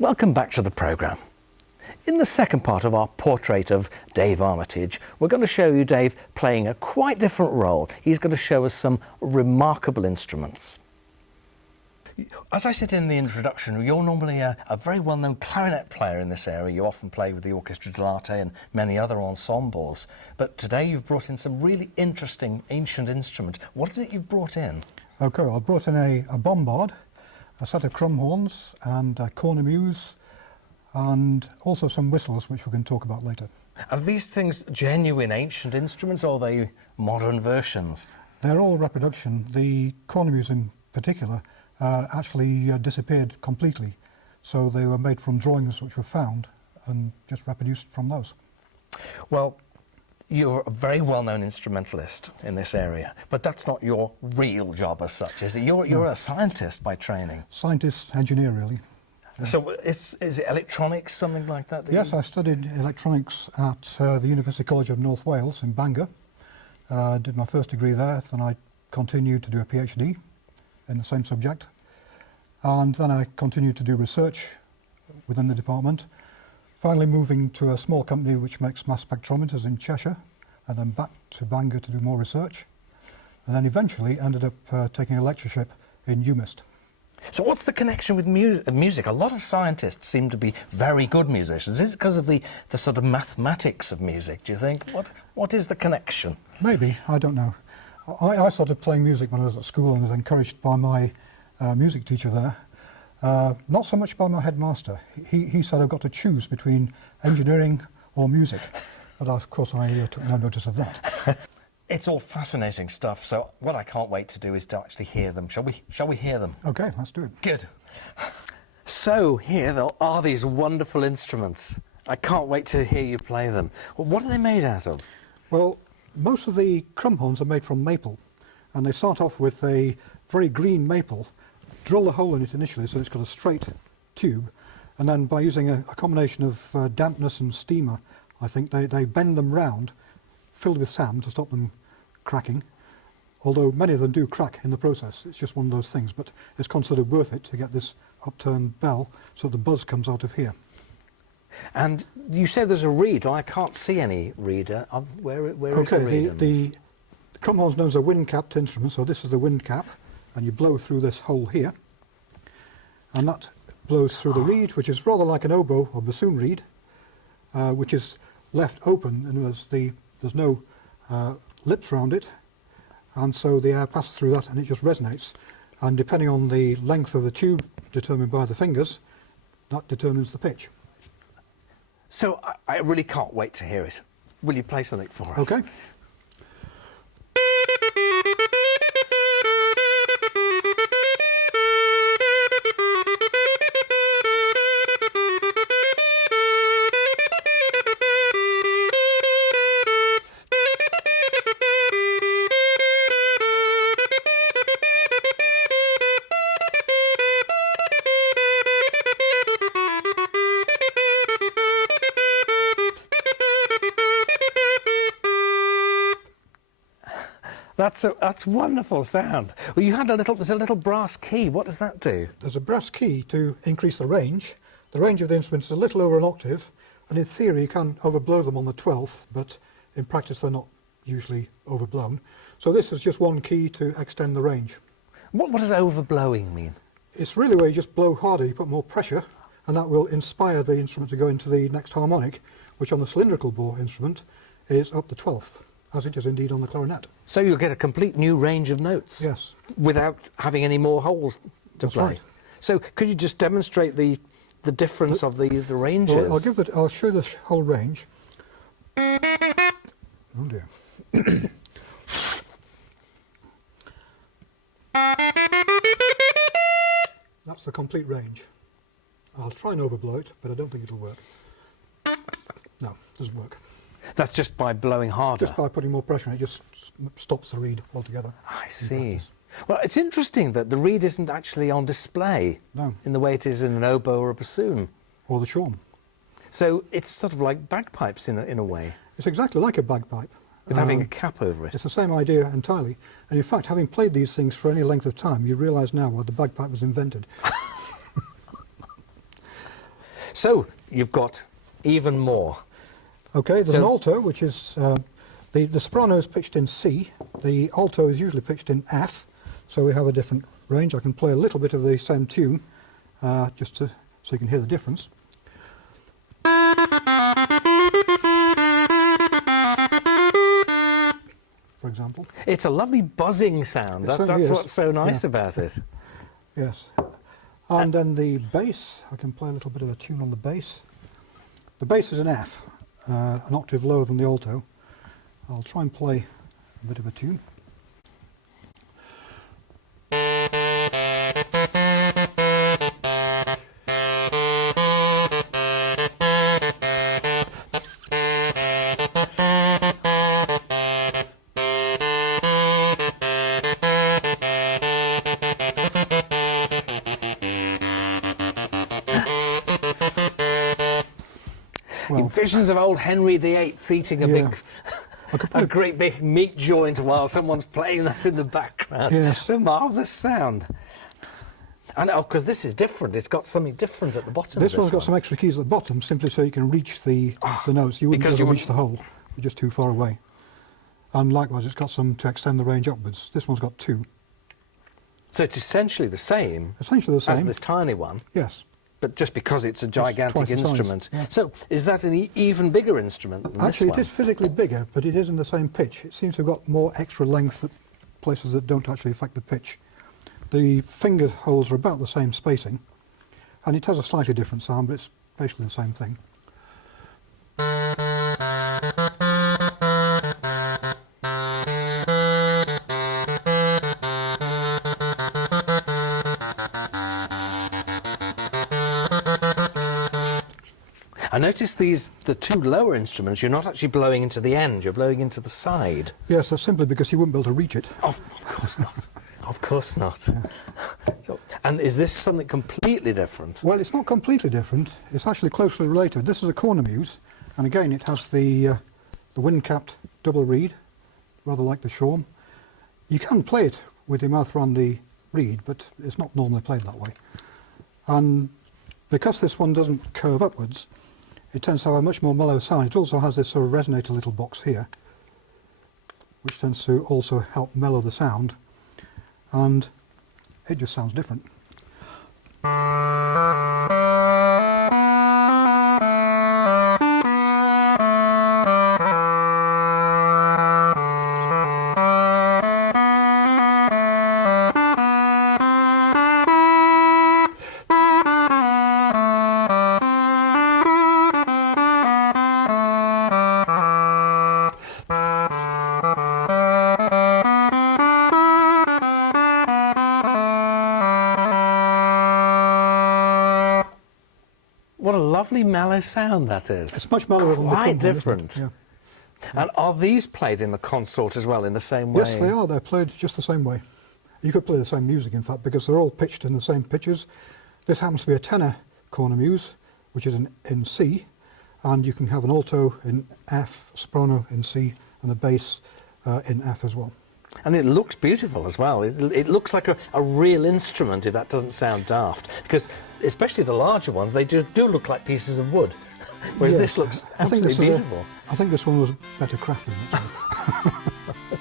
Welcome back to the programme. In the second part of our portrait of Dave Armitage, we're going to show you Dave playing a quite different role. He's going to show us some remarkable instruments. As I said in the introduction, you're normally a very well-known clarinet player in this area. You often play with the Orchestra dell'Arte and many other ensembles. But today you've brought in some really interesting ancient instrument. What is it you've brought in? OK, I've brought in a bombard, a set of crumhorns and a cornemuse, and also some whistles, which we can talk about later. Are these things genuine ancient instruments, or are they modern versions? They're all reproduction. The cornemuse in particular actually disappeared completely. So they were made from drawings which were found and just reproduced from those. Well, you're a very well-known instrumentalist in this area, but that's not your real job as such, is it? You're a scientist by training. Scientist, engineer, really. So is it electronics, something like that? Yes, I studied electronics at the University College of North Wales in Bangor. Did my first degree there, then I continued to do a PhD in the same subject. And then I continued to do research within the department, finally moving to a small company which makes mass spectrometers in Cheshire, and then back to Bangor to do more research, and then eventually ended up taking a lectureship in UMIST. So what's the connection with music? A lot of scientists seem to be very good musicians. Is it because of the sort of mathematics of music, do you think? What is the connection? Maybe, I don't know. I started playing music when I was at school and was encouraged by my music teacher there. Not so much by my headmaster. He said I've got to choose between engineering or music. But of course I took no notice of that. It's all fascinating stuff, so what I can't wait to do is to actually hear them. Shall we hear them? OK, let's do it. Good. So here there are these wonderful instruments. I can't wait to hear you play them. Well, what are they made out of? Well, most of the crumhorns are made from maple, and they start off with a very green maple, drill a hole in it initially so it's got a straight tube, and then by using a combination of dampness and steamer, I think they bend them round, filled with sand to stop them cracking, although many of them do crack in the process. It's just one of those things, but it's considered worth it to get this upturned bell so the buzz comes out of here. And you said there's a reed. Well, I can't see any reed. Where is the reed? The crumhorn's known as a wind-capped instrument, so this is the wind cap, and you blow through this hole here, and that blows through the reed, which is rather like an oboe or bassoon reed, which is left open, and there's no lips round it, and so the air passes through that and it just resonates, and depending on the length of the tube determined by the fingers, that determines the pitch. So I really can't wait to hear it. Will you play something for us? OK. That's wonderful sound. Well, there's a little brass key. What does that do? There's a brass key to increase the range. The range of the instrument is a little over an octave, and in theory you can overblow them on the 12th, but in practice they're not usually overblown. So this is just one key to extend the range. What does overblowing mean? It's really where you just blow harder, you put more pressure, and that will inspire the instrument to go into the next harmonic, which on the cylindrical bore instrument is up the 12th. As it is indeed on the clarinet. So you'll get a complete new range of notes? Yes. Without having any more holes to play? Right. So could you just demonstrate the difference of the ranges? Well, I'll show the whole range. Oh dear. That's the complete range. I'll try and overblow it, but I don't think it'll work. No, it doesn't work. That's just by blowing harder? Just by putting more pressure on it, just stops the reed altogether. I see. Well, it's interesting that the reed isn't actually on display in the way it is in an oboe or a bassoon. Or the shawm. So it's sort of like bagpipes in a way. It's exactly like a bagpipe. With having a cap over it. It's the same idea entirely. And in fact, having played these things for any length of time, you realise now why the bagpipe was invented. So you've got even more. Okay, there's an alto, which is the soprano is pitched in C. The alto is usually pitched in F, so we have a different range. I can play a little bit of the same tune, just so you can hear the difference. For example. It's a lovely buzzing sound. That's what's so nice about it. Yes. And then the bass, I can play a little bit of a tune on the bass. The bass is an F, an octave lower than the alto. I'll try and play a bit of a tune. Well, visions of old Henry VIII eating a great big meat joint while someone's playing that in the background. Yes. A marvellous sound. And because this is different, it's got something different at the bottom. This one's got some extra keys at the bottom, simply so you can reach the notes. You wouldn't be able to reach the hole, you're just too far away. And likewise, it's got some to extend the range upwards. This one's got 2. So it's essentially the same. Essentially the same. As this tiny one. Yes. But just because it's a gigantic instrument. Yeah. So is that an even bigger instrument than Actually, this one? it is physically bigger, but it is in the same pitch. It seems to have got more extra length at places that don't actually affect the pitch. The finger holes are about the same spacing, and it has a slightly different sound, but it's basically the same thing. I noticed the 2 lower instruments, you're not actually blowing into the end, you're blowing into the side. Yes, that's simply because you wouldn't be able to reach it. Oh, of course not. Of course not. Yeah. So, and is this something completely different? Well, it's not completely different. It's actually closely related. This is a cornemuse, and again, it has the wind-capped double reed, rather like the shawm. You can play it with your mouth around the reed, but it's not normally played that way. And because this one doesn't curve upwards, it tends to have a much more mellow sound. It also has this sort of resonator little box here, which tends to also help mellow the sound, and it just sounds different. What a lovely mellow sound that is. It's much mellower than the Quite crumhorn, different. Yeah. And are these played in the consort as well, in the same way? Yes, they are. They're played just the same way. You could play the same music, in fact, because they're all pitched in the same pitches. This happens to be a tenor cornemuse, which is in C, and you can have an alto in F, soprano in C, and a bass in F as well. And it looks beautiful as well. It looks like a real instrument, if that doesn't sound daft. Because especially the larger ones, they do look like pieces of wood. Whereas this looks absolutely beautiful. I think this one was better crafted. Actually.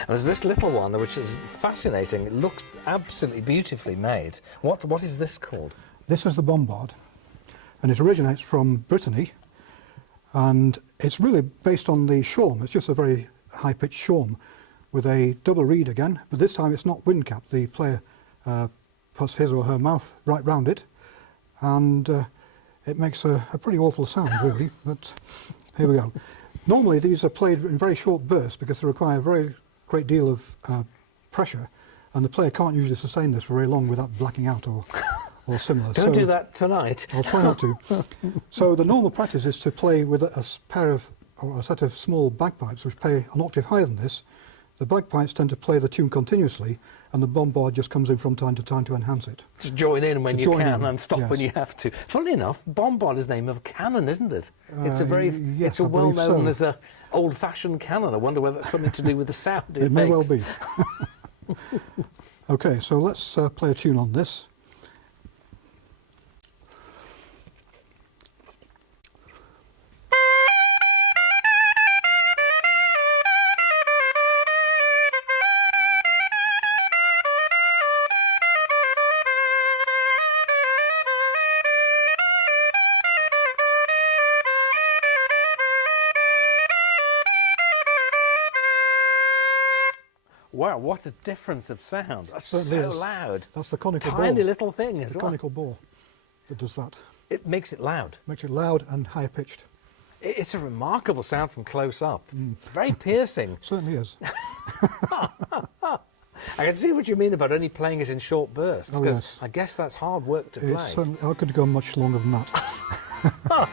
And there's this little one, which is fascinating. It looks absolutely beautifully made. What is this called? This is the bombard, and it originates from Brittany, and it's really based on the shawm. It's just a very high-pitched shawm with a double reed again, but this time it's not wind-capped. The player puts his or her mouth right round it, and it makes a pretty awful sound, really, but Here we go. Normally these are played in very short bursts because they require a very great deal of pressure, and the player can't usually sustain this for very long without blacking out or similar. Don't do that tonight. I'll try not to. So the normal practice is to play with a pair of, or a set of small bagpipes which play an octave higher than this. The bagpipes tend to play the tune continuously, and the bombard just comes in from time to time to enhance it. Just join in when you can and stop when you have to. Funnily enough, bombard is the name of a cannon, isn't it? It's a very, yes, it's a well-known so. as a old-fashioned cannon. I wonder whether that's something to do with the sound it may makes. well be. Okay, so let's play a tune on this. Wow, what a difference of sound. That's so loud. That's the conical bore. Tiny little thing as well. The conical bore that does that. It makes it loud. Makes it loud and high pitched. It's a remarkable sound from close up. Very piercing. Certainly is. I can see what you mean about only playing it in short bursts, because yes. I guess that's hard work to play. I could go much longer than that.